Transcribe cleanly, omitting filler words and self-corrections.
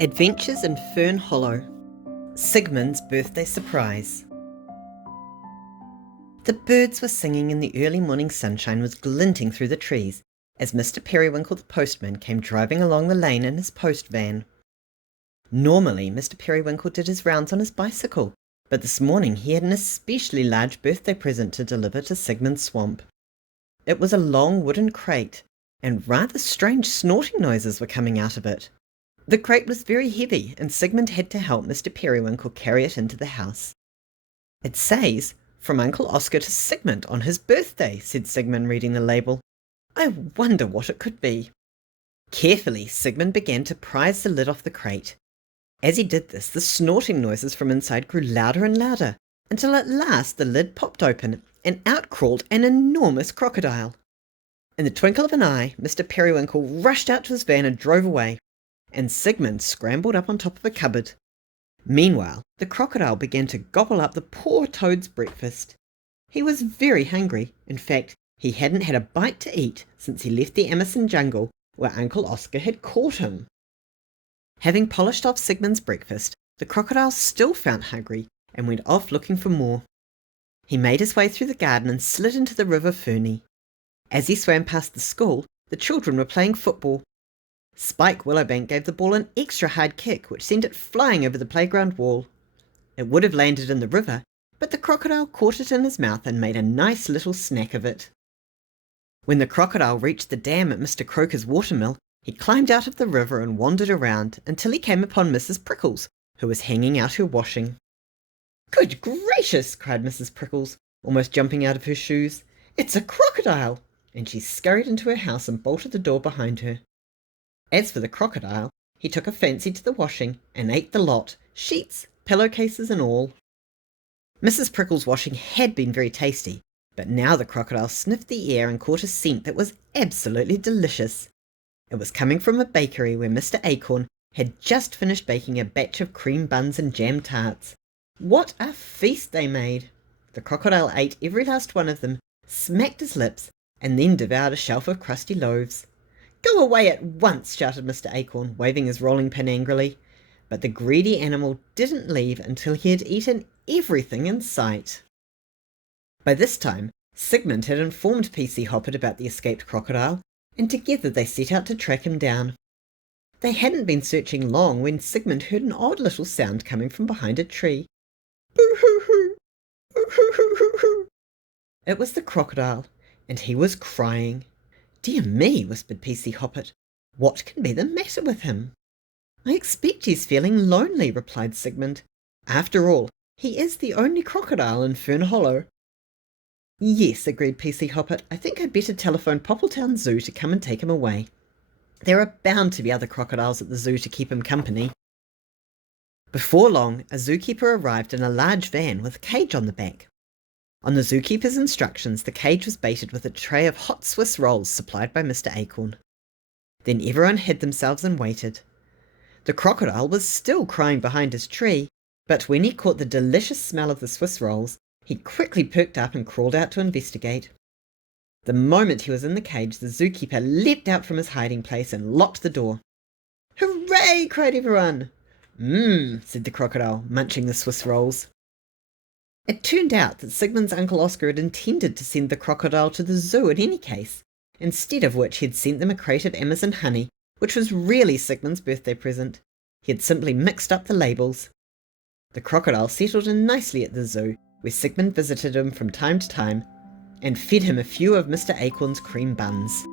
Adventures in Fern Hollow. Sigmund's birthday surprise. The birds were singing and the early morning sunshine was glinting through the trees as Mr. Periwinkle the postman came driving along the lane in his post van. Normally Mr. Periwinkle did his rounds on his bicycle, but this morning he had an especially large birthday present to deliver to Sigmund's swamp. It was a long wooden crate, and rather strange snorting noises were coming out of it. The crate was very heavy, and Sigmund had to help Mr. Periwinkle carry it into the house. "It says, 'From Uncle Oscar to Sigmund on his birthday,'" said Sigmund, reading the label. "I wonder what it could be." Carefully, Sigmund began to prise the lid off the crate. As he did this, the snorting noises from inside grew louder and louder, until at last the lid popped open, and out crawled an enormous crocodile. In the twinkle of an eye, Mr. Periwinkle rushed out to his van and drove away, and Sigmund scrambled up on top of a cupboard. Meanwhile, the crocodile began to gobble up the poor toad's breakfast. He was very hungry. In fact, he hadn't had a bite to eat since he left the Amazon jungle where Uncle Oscar had caught him. Having polished off Sigmund's breakfast, the crocodile still found hungry and went off looking for more. He made his way through the garden and slid into the river Ferny. As he swam past the school, the children were playing football. Spike Willowbank gave the ball an extra hard kick, which sent it flying over the playground wall. It would have landed in the river, but the crocodile caught it in his mouth and made a nice little snack of it. When the crocodile reached the dam at Mr. Croker's watermill, he climbed out of the river and wandered around until he came upon Mrs. Prickles, who was hanging out her washing. "Good gracious!" cried Mrs. Prickles, almost jumping out of her shoes. "It's a crocodile!" And she scurried into her house and bolted the door behind her. As for the crocodile, he took a fancy to the washing and ate the lot, sheets, pillowcases and all. Mrs. Prickles' washing had been very tasty, but now the crocodile sniffed the air and caught a scent that was absolutely delicious. It was coming from a bakery where Mr. Acorn had just finished baking a batch of cream buns and jam tarts. What a feast they made! The crocodile ate every last one of them, smacked his lips, and then devoured a shelf of crusty loaves. "Go away at once!" shouted Mr. Acorn, waving his rolling pin angrily. But the greedy animal didn't leave until he had eaten everything in sight. By this time, Sigmund had informed P.C. Hoppet about the escaped crocodile, and together they set out to track him down. They hadn't been searching long when Sigmund heard an odd little sound coming from behind a tree. "Boo-hoo-hoo! Boo-hoo-hoo-hoo-hoo!" It was the crocodile, and he was crying. "Dear me," whispered P.C. Hoppet. "What can be the matter with him?" "I expect he's feeling lonely," replied Sigmund. "After all, he is the only crocodile in Fern Hollow." "Yes," agreed P.C. Hoppet. "I think I'd better telephone Poppletown Zoo to come and take him away. There are bound to be other crocodiles at the zoo to keep him company." Before long, a zookeeper arrived in a large van with a cage on the back. On the zookeeper's instructions, the cage was baited with a tray of hot Swiss rolls supplied by Mr. Acorn. Then everyone hid themselves and waited. The crocodile was still crying behind his tree, but when he caught the delicious smell of the Swiss rolls, he quickly perked up and crawled out to investigate. The moment he was in the cage, the zookeeper leapt out from his hiding place and locked the door. "Hooray!" cried everyone. Said the crocodile, munching the Swiss rolls. It turned out that Sigmund's Uncle Oscar had intended to send the crocodile to the zoo in any case, instead of which he had sent them a crate of Amazon honey, which was really Sigmund's birthday present. He had simply mixed up the labels. The crocodile settled in nicely at the zoo, where Sigmund visited him from time to time, and fed him a few of Mr. Acorn's cream buns.